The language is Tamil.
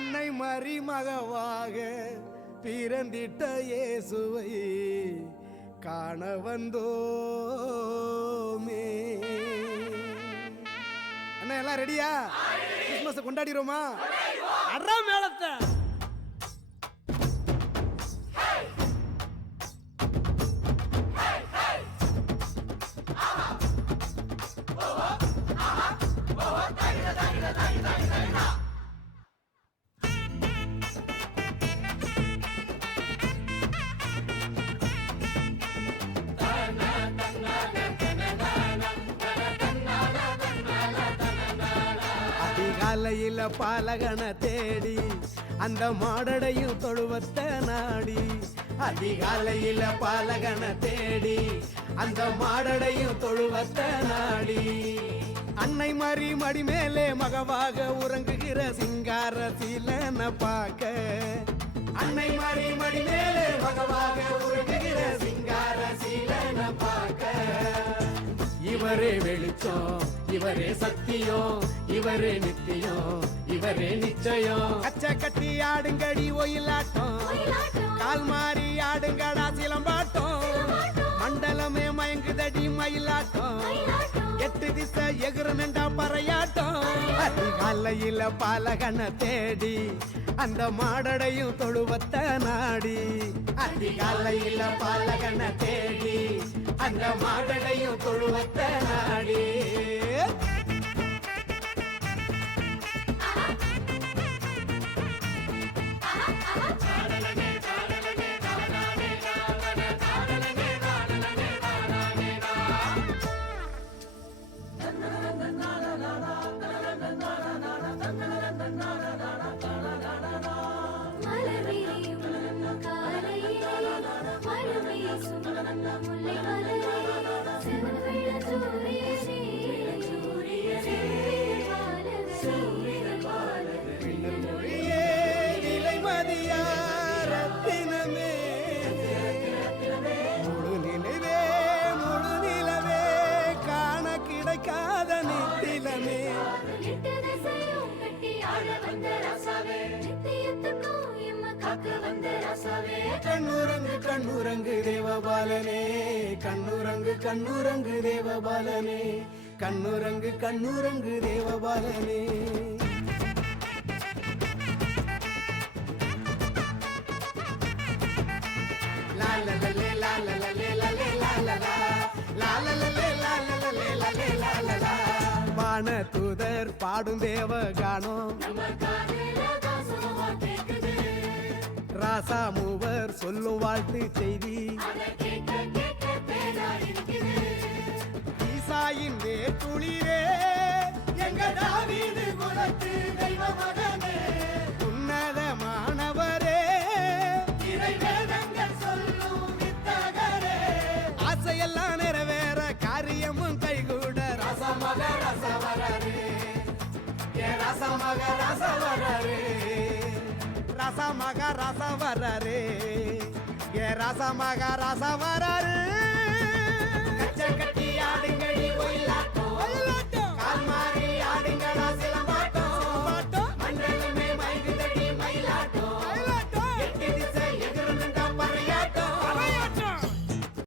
அன்னை மரிமகவாக பிறந்திட்ட இயேசுவை காண வந்தோமே. அண்ணா எல்லாம் ரெடியா? கிறிஸ்மஸ் கொண்டாடிரோமா? அறா மேளத்தை அதிகாலையில பாலகனை தேடி அந்த மாடடையும் தொழுவத்த நாடி. அதிகாலையில பாலகனை தேடி அந்த மாடடையும் தொழுவத்த நாடி. அன்னை மரி மடி மேலே மகவாக உறங்குகிற சிங்கார சீலனை பார்க்க. அன்னை மரி மடி மேலே மகவாக உறங்குகிற சிங்கார சீலனை பார்க்க. இவரே வெளிச்சம், இவரே சத்தியம், இவரே நித்தியம், இவரே நிச்சயம். அச்ச கட்டி ஆடுங்கடி ஒயிலாட்டம், கால் மாறி ஆடுங்கடா சிலம்பாட்டம். மண்டலமே மயங்குதடி மயிலாட்டம், எட்டு திசை எகுறனண்டா பறையாட்டம். அதிகாலையில பாலகனை தேடி அந்த மாடடையும் தொழுவத்த நாடி. அதிகாலையில பாலகனை தேடி அந்த மாடடையும் தொழுவத்த நாடி. கண்ணுரங்கு கண்ணுரங்கு தேவபாலனே, கண்ணுரங்கு கண்ணுரங்கு தேவபாலனே, கண்ணுரங்கு கண்ணுரங்கு தேவபாலனே. வான தூதர் பாடும் தேவ கானம், ராசா மூவர் சொல்லும் வாழ்த்து செய்தி. ஈசாயின் வேற்றுளிரே எங்க தாவீது குலத்து தெய்வ மகனே, உன்னதமானவரே இறைவேதங்கள் சொல்லும் வித்தகரே. ஆசையெல்லாம் நிறைவேற காரியமும் கைகூட ரசமக ரசவரரே, ரசமக ரசவரரே, ரசமக ரசவரரே, ரசமக ரசவரரே.